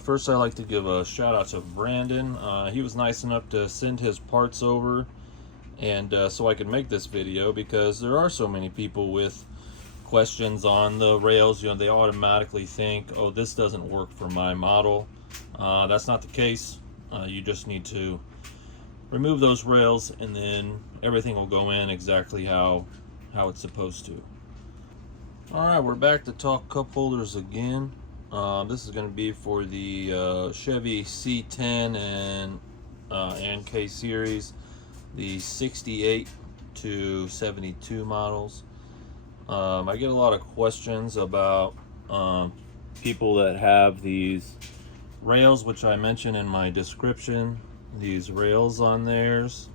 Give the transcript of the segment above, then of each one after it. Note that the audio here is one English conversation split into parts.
First, I'd like to give a shout out to Brandon. He was nice enough to send his parts over, and so I could make this video, because there are so many people with questions on the rails. You know, they automatically think, oh, this doesn't work for my model. That's not the case. You just need to remove those rails, and then everything will go in exactly how it's supposed to. All right, we're back to talk cup holders again. This is going to be for the Chevy C10 and K series, the 68 to 72 models. I get a lot of questions about people that have these rails, which I mentioned in my description. These rails on theirs,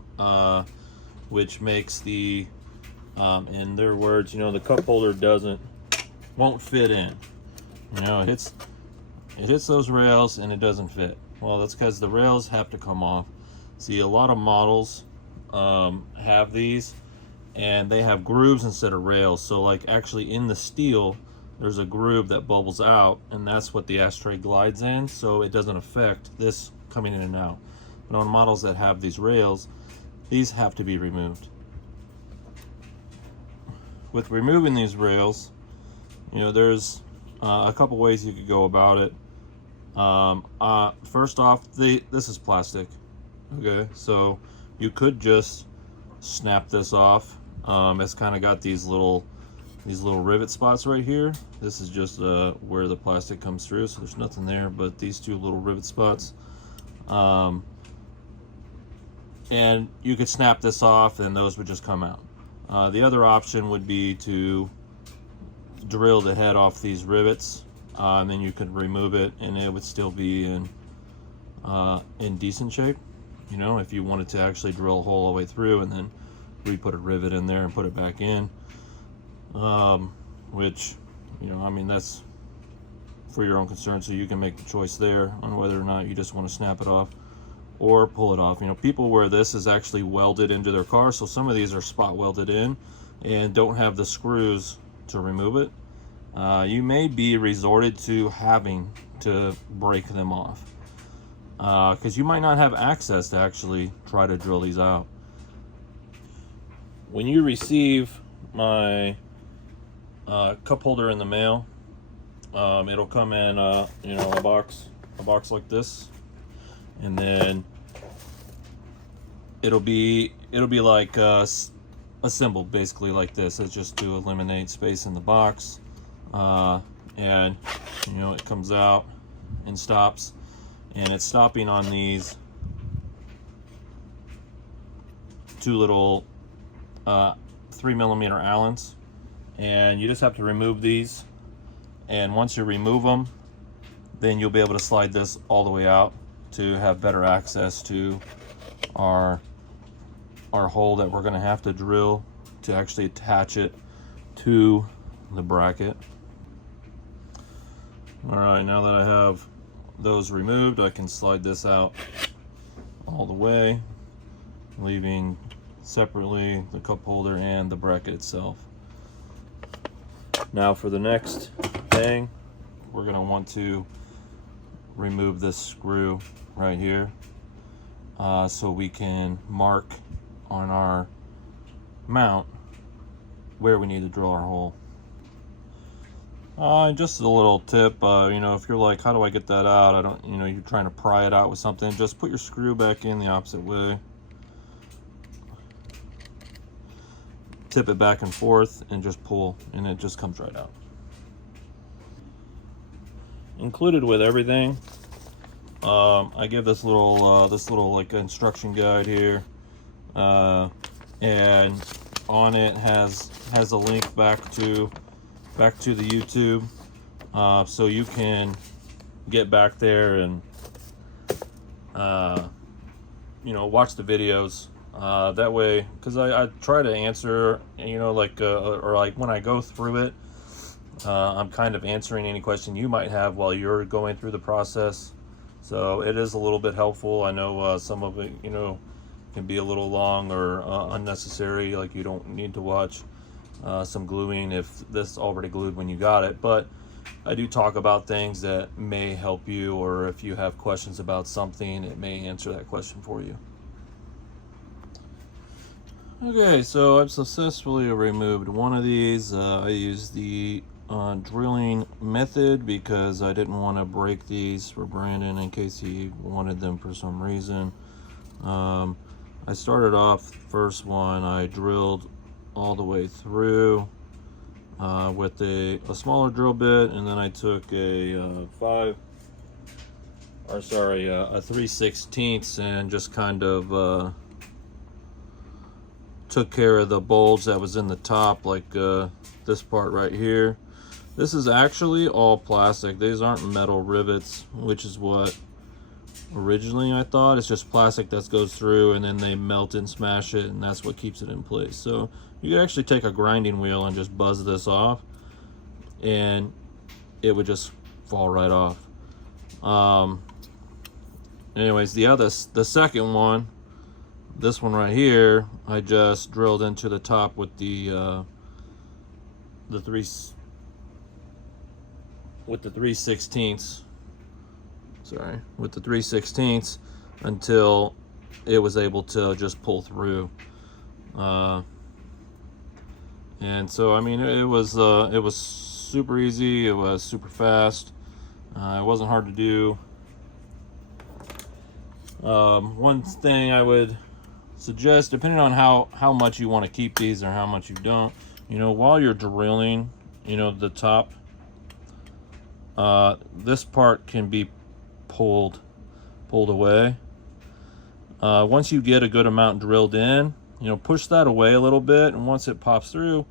which makes the, in their words, you know, the cup holder won't fit in. You know, it hits those rails and it doesn't fit. Well, that's because the rails have to come off. See, a lot of models have these, and they have grooves instead of rails. So like actually in the steel, there's a groove that bubbles out, and that's what the Ashtray glides in, so it doesn't affect this coming in and out. But on models that have these rails, these have to be removed. With removing these rails, you know, there's a couple ways you could go about it. First off, this is plastic. Okay, so you could just snap this off. It's kind of got these little rivet spots right here. This is just where the plastic comes through, so there's nothing there but these two little rivet spots. And you could snap this off and those would just come out. The other option would be to drill the head off these rivets, and then you could remove it and it would still be in decent shape. You know, if you wanted to actually drill a hole all the way through and then re-put a rivet in there and put it back in, which, you know, I mean, that's for your own concern, so you can make the choice there on whether or not you just want to snap it off or pull it off. You know, people where this is actually welded into their car, so some of these are spot welded in and don't have the screws to remove it. You may be resorted to having to break them off, because you might not have access to actually try to drill these out. When you receive my cup holder in the mail, it'll come in you know, a box like this, and then it'll be like assembled basically like this. It's just to eliminate space in the box, and you know, it comes out and stops, and it's stopping on these two little 3mm Allens, and you just have to remove these. And once you remove them, then you'll be able to slide this all the way out to have better access to our hole that we're going to have to drill to actually attach it to the bracket. All right, now that I have those removed, I can slide this out all the way, leaving separately the cup holder and the bracket itself. Now for the next thing, we're going to want to remove this screw right here, so we can mark on our mount where we need to drill our hole. Just a little tip, you know, if you're like, how do I get that out? You know, you're trying to pry it out with something, just put your screw back in the opposite way. Tip it back and forth and just pull, and it just comes right out. Included with everything, I give this little like instruction guide here, and on it has a link back to the YouTube, so you can get back there and you know, watch the videos. That way, because I try to answer, you know, like or like when I go through it, I'm kind of answering any question you might have while you're going through the process. So it is a little bit helpful. I know some of it, you know, can be a little long or unnecessary. Like, you don't need to watch some gluing if this already glued when you got it. But I do talk about things that may help you, or if you have questions about something, it may answer that question for you. Okay, so I've successfully removed one of these. I used the drilling method because I didn't want to break these for Brandon in case he wanted them for some reason. I started off, first one, I drilled all the way through with a smaller drill bit, and then I took a 3/16 and just kind of took care of the bulge that was in the top, like this part right here. This is actually all plastic. These aren't metal rivets, which is what originally I thought. It's just plastic that goes through and then they melt and smash it, and that's what keeps it in place. So you could actually take a grinding wheel and just buzz this off and it would just fall right off. Anyways, the second one, this one right here, I just drilled into the top with the 3/16. Sorry, with the 3/16 until it was able to just pull through. And so I mean, it was super easy. It was super fast. It wasn't hard to do. One thing I would suggest, depending on how much you want to keep these or how much you don't, while you're drilling, the top, this part can be pulled away. Once you get a good amount drilled in, push that away a little bit, and once it pops through,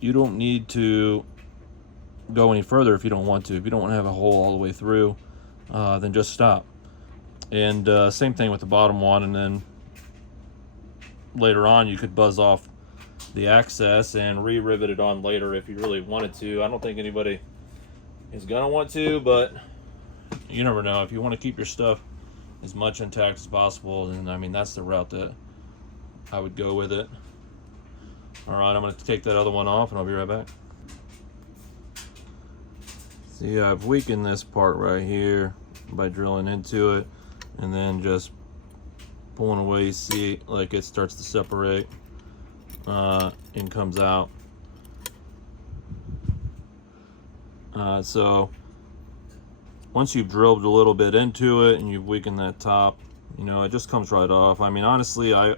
you don't need to go any further if you don't want to. If you don't want to have a hole all the way through, then just stop. And same thing with the bottom one, and then later on you could buzz off the access and re-rivet it on later if you really wanted to. I don't think anybody is gonna want to, but you never know. If you want to keep your stuff as much intact as possible, then I mean, that's the route that I would go with it. All right, I'm going to take that other one off and I'll be right back. See, I've weakened this part right here by drilling into it and then just pulling away. You see, like, it starts to separate and comes out. So once you've drilled a little bit into it and you've weakened that top, it just comes right off. I mean, honestly, I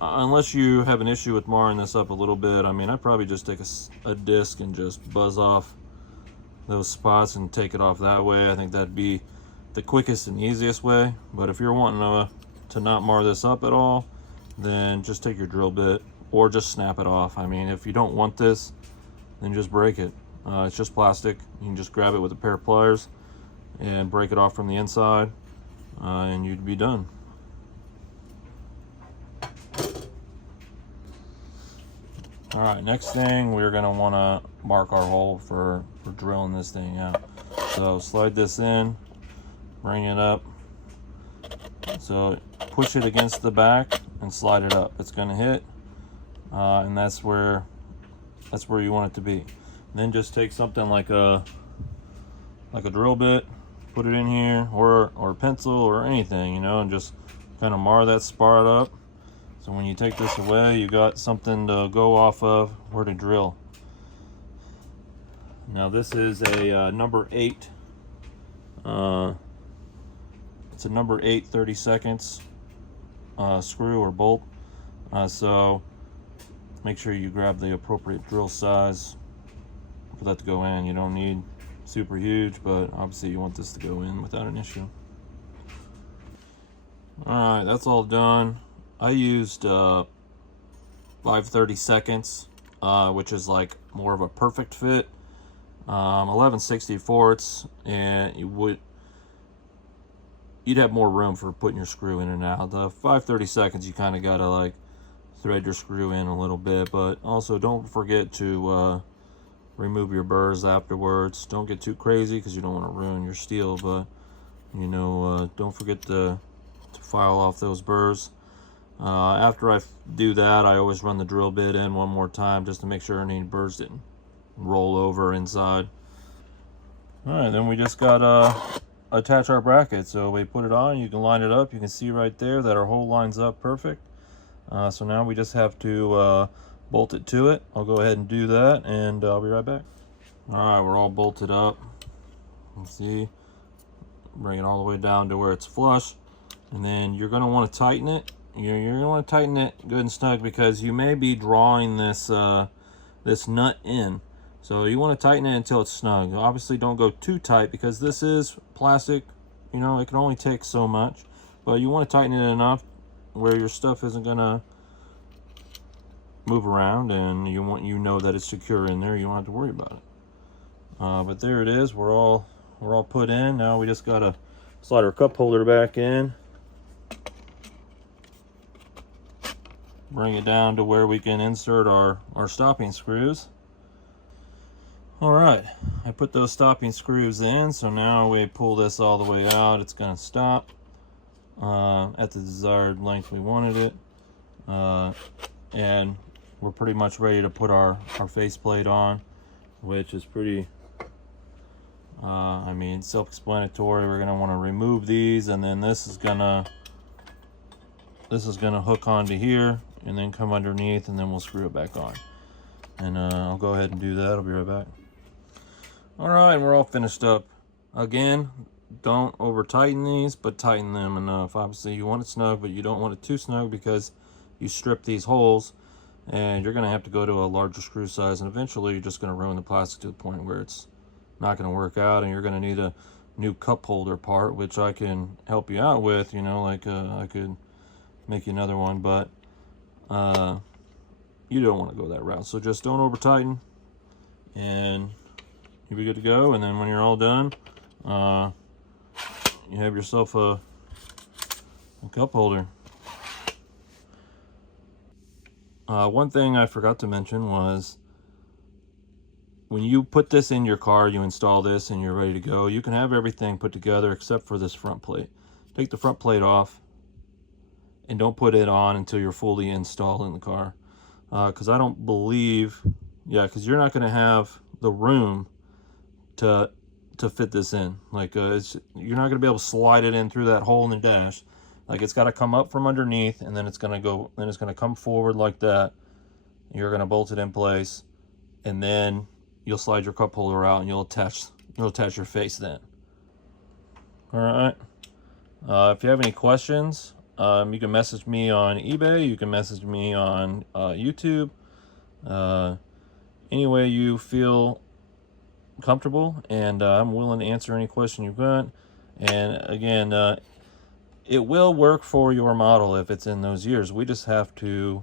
unless you have an issue with marring this up a little bit, I mean, I'd probably just take a disc and just buzz off those spots and take it off that way. I think that'd be the quickest and easiest way. But if you're wanting to not mar this up at all, then just take your drill bit or just snap it off. I mean, if you don't want this, then just break it. It's just plastic. You can just grab it with a pair of pliers and break it off from the inside, and you'd be done. All right, next thing, we're gonna wanna mark our hole for drilling this thing out. So slide this in, bring it up. So push it against the back and slide it up. It's gonna hit, and that's where you want it to be. And then just take something like a drill bit, put it in here, or a pencil or anything, and just kind of mar that spot up. So when you take this away, you got something to go off of where to drill. Now this is a number 8. It's a number 8 30/2 screw or bolt. So make sure you grab the appropriate drill size for that to go in. You don't need super huge, but obviously you want this to go in without an issue. All right, that's all done. I used 5/32, which is like more of a perfect fit. 11/64, and you'd have more room for putting your screw in and out. The 5/32, you kind of gotta like thread your screw in a little bit, but also don't forget to remove your burrs afterwards. Don't get too crazy because you don't want to ruin your steel, but don't forget to file off those burrs. After I do that, I always run the drill bit in one more time just to make sure any burrs didn't roll over inside. All right, then we just got attach our bracket. So we put it on, you can line it up. You can see right there that our hole lines up perfect. So now we just have to bolt it to it. I'll go ahead and do that, and I'll be right back. All right, we're all bolted up. You see, bring it all the way down to where it's flush, and then you're going to want to tighten it. You're going to want to tighten it good and snug, because you may be drawing this this nut in. So you want to tighten it until it's snug. Obviously don't go too tight, because this is plastic, you know, it can only take so much. But you want to tighten it enough where your stuff isn't gonna move around, and you know that it's secure in there. You don't have to worry about it. But there it is. We're all put in. Now we just gotta slide our cup holder back in, bring it down to where we can insert our stopping screws. All right, I put those stopping screws in, so now we pull this all the way out. It's gonna stop at the desired length we wanted it, and we're pretty much ready to put our faceplate on, which is pretty I mean, self-explanatory. We're gonna want to remove these, and then this is gonna hook onto here and then come underneath, and then we'll screw it back on. And I'll go ahead and do that. I'll be right back. All right, we're all finished up. Again, don't over tighten these, but tighten them enough. Obviously you want it snug, but you don't want it too snug, because you strip these holes and you're going to have to go to a larger screw size, and eventually you're just going to ruin the plastic to the point where it's not going to work out, and you're going to need a new cup holder part, which I can help you out with. You know, like I could make you another one, but you don't want to go that route. So just don't over tighten, and you'll be good to go. And then when you're all done, you have yourself a cup holder. One thing I forgot to mention was, when you put this in your car, you install this and you're ready to go, you can have everything put together except for this front plate. Take the front plate off and don't put it on until you're fully installed in the car, because I don't believe, because you're not going to have the room to fit this in. Like you're not going to be able to slide it in through that hole in the dash. Like, it's got to come up from underneath, and then it's going to come forward like that. You're going to bolt it in place, and then you'll slide your cup holder out, and you'll attach your face then. All right. If you have any questions, you can message me on eBay. You can message me on YouTube. Any way you feel comfortable, and I'm willing to answer any question you've got. And again, it will work for your model if it's in those years. We just have to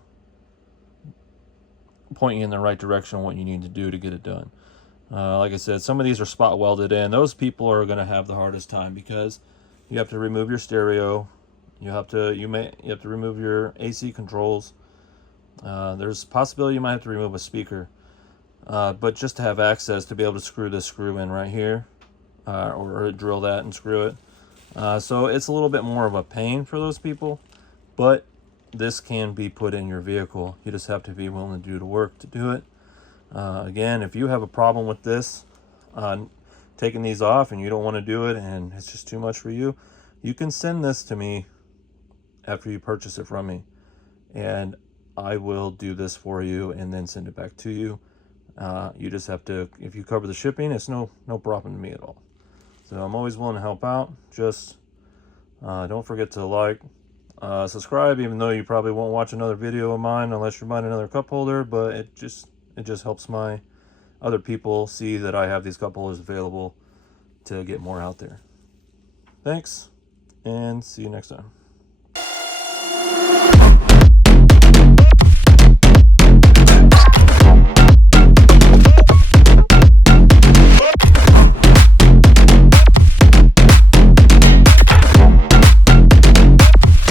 point you in the right direction on what you need to do to get it done. Like I said, some of these are spot welded in. Those people are going to have the hardest time, because you have to remove your stereo. You have to remove your AC controls. There's a possibility you might have to remove a speaker. But just to have access to be able to screw this screw in right here, or drill that and screw it. So it's a little bit more of a pain for those people, but this can be put in your vehicle. You just have to be willing to do the work to do it. Again, if you have a problem with this, taking these off, and you don't want to do it, and it's just too much for you, you can send this to me after you purchase it from me, and I will do this for you and then send it back to you. You just have to, if you cover the shipping, it's no problem to me at all. So I'm always willing to help out. Just don't forget to like, subscribe, even though you probably won't watch another video of mine unless you're buying another cup holder, but it just helps my other people see that I have these cup holders available to get more out there. Thanks, and see you next time.